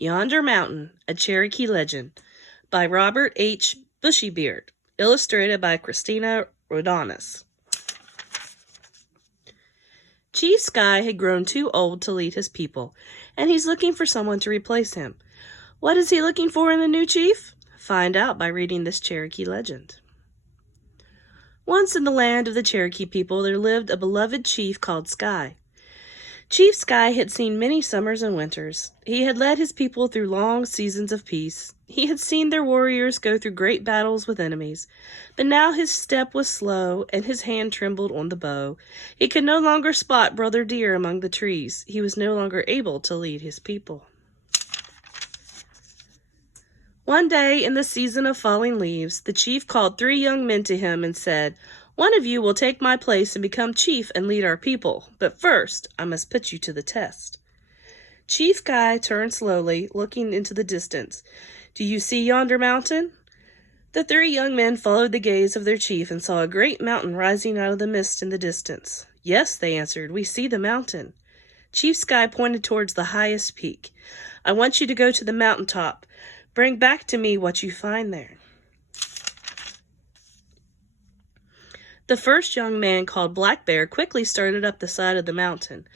Yonder Mountain, a Cherokee Legend, by Robert H. Bushy Beard, illustrated by Christina Rodanas. Chief Sky had grown too old to lead his people, and he's looking for someone to replace him. What is he looking for in a new chief? Find out by reading this Cherokee legend. Once in the land of the Cherokee people there lived a beloved chief called Sky. Chief Sky had seen many summers and winters. He had led his people through long seasons of peace. He had seen their warriors go through great battles with enemies. But now his step was slow, and his hand trembled on the bow. He could no longer spot brother deer among the trees. He was no longer able to lead his people. One day, in the season of falling leaves, the chief called 3 young men to him and said, "One of you will take my place and become chief and lead our people, but first I must put you to the test." Chief Sky turned slowly, looking into the distance. "Do you see yonder mountain?" The 3 young men followed the gaze of their chief and saw a great mountain rising out of the mist in the distance. "Yes," they answered, "we see the mountain." Chief Sky pointed towards the highest peak. "I want you to go to the mountain top. Bring back to me what you find there." The first young man, called Black Bear, quickly started up the side of the mountain.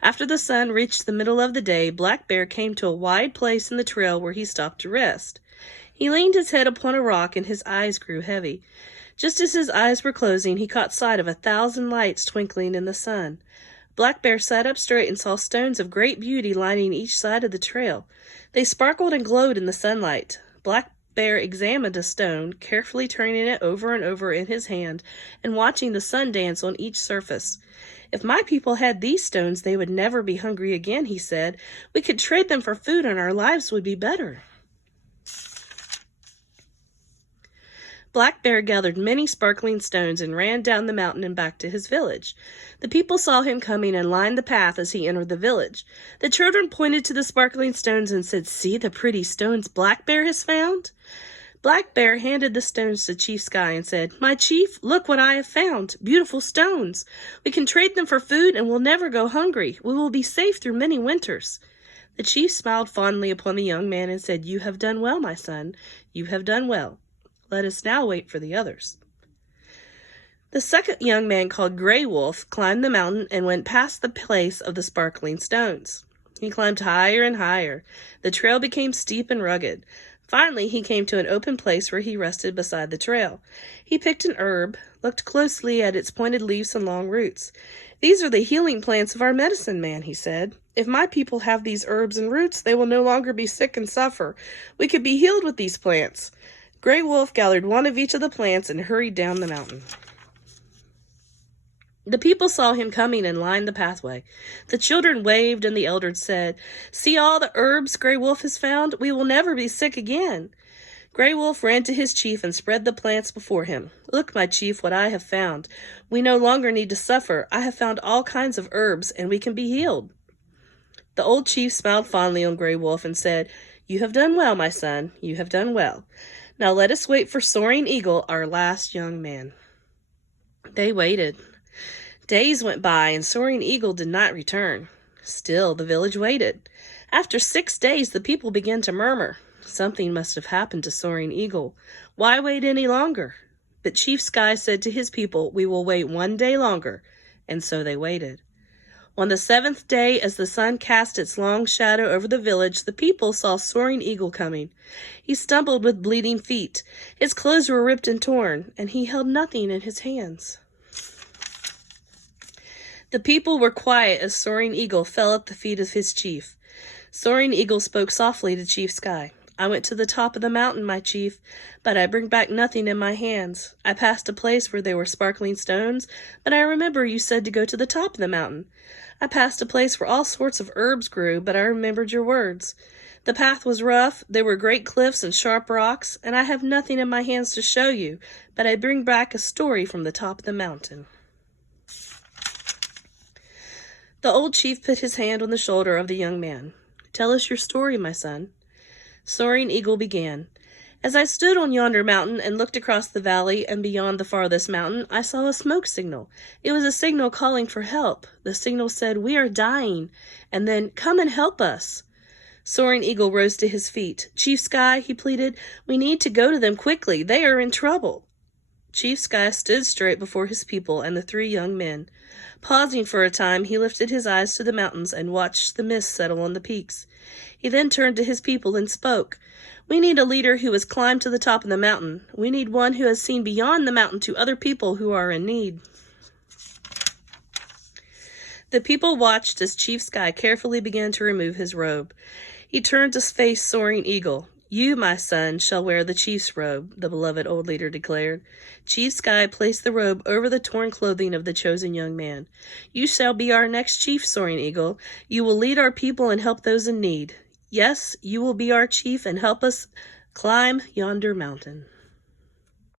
After the sun reached the middle of the day, Black Bear came to a wide place in the trail where he stopped to rest. He leaned his head upon a rock and his eyes grew heavy. Just as his eyes were closing, he caught sight of 1,000 lights twinkling in the sun. Black Bear sat up straight and saw stones of great beauty lining each side of the trail. They sparkled and glowed in the sunlight. Black Bear examined a stone, carefully turning it over and over in his hand and watching the sun dance on each surface. "If my people had these stones, they would never be hungry again," he said. "We could trade them for food and our lives would be better." Black Bear gathered many sparkling stones and ran down the mountain and back to his village. The people saw him coming and lined the path as he entered the village. The children pointed to the sparkling stones and said, "See the pretty stones Black Bear has found?" Black Bear handed the stones to Chief Sky and said, "My chief, look what I have found. Beautiful stones. We can trade them for food and we'll never go hungry. We will be safe through many winters." The chief smiled fondly upon the young man and said, "You have done well, my son. You have done well. Let us now wait for the others." The second young man, called Gray Wolf, climbed the mountain and went past the place of the sparkling stones. He climbed higher and higher. The trail became steep and rugged. Finally, he came to an open place where he rested beside the trail. He picked an herb, looked closely at its pointed leaves and long roots. "These are the healing plants of our medicine man," he said. "If my people have these herbs and roots, they will no longer be sick and suffer. We could be healed with these plants." Gray Wolf gathered one of each of the plants and hurried down the mountain. The people saw him coming and lined the pathway. The children waved and the elders said, "See all the herbs Gray Wolf has found? We will never be sick again." Gray Wolf ran to his chief and spread the plants before him. "Look, my chief, what I have found. We no longer need to suffer. I have found all kinds of herbs and we can be healed." The old chief smiled fondly on Gray Wolf and said, "You have done well, my son. You have done well. Now let us wait for Soaring Eagle, our last young man." They waited. Days went by and Soaring Eagle did not return. Still, the village waited. After 6 days, the people began to murmur. Something must have happened to Soaring Eagle. Why wait any longer? But Chief Sky said to his people, "We will wait 1 day longer." And so they waited. On the 7th day, as the sun cast its long shadow over the village, the people saw Soaring Eagle coming. He stumbled with bleeding feet. His clothes were ripped and torn, and he held nothing in his hands. The people were quiet as Soaring Eagle fell at the feet of his chief. Soaring Eagle spoke softly to Chief Sky. "I went to the top of the mountain, my chief, but I bring back nothing in my hands. I passed a place where there were sparkling stones, but I remember you said to go to the top of the mountain. I passed a place where all sorts of herbs grew, but I remembered your words. The path was rough, there were great cliffs and sharp rocks, and I have nothing in my hands to show you, but I bring back a story from the top of the mountain." The old chief put his hand on the shoulder of the young man. "Tell us your story, my son." Soaring Eagle began. "As I stood on yonder mountain and looked across the valley and beyond the farthest mountain, I saw a smoke signal. It was a signal calling for help. The signal said, 'We are dying,' and then, 'Come and help us.' Soaring Eagle rose to his feet. Chief Sky, he pleaded, we need to go to them quickly. They are in trouble. Chief Sky stood straight before his people and the three young men. Pausing for a time, he lifted his eyes to the mountains and watched the mist settle on the peaks. He then turned to his people and spoke. We need a leader who has climbed to the top of the mountain. We need one who has seen beyond the mountain to other people who are in need. The people watched as Chief Sky carefully began to remove his robe. He turned to face Soaring Eagle. You, my son, shall wear the chief's robe, the beloved old leader declared. Chief Sky placed the robe over the torn clothing of the chosen young man. You shall be our next chief, Soaring Eagle. You will lead our people and help those in need. Yes, you will be our chief and help us climb yonder mountain.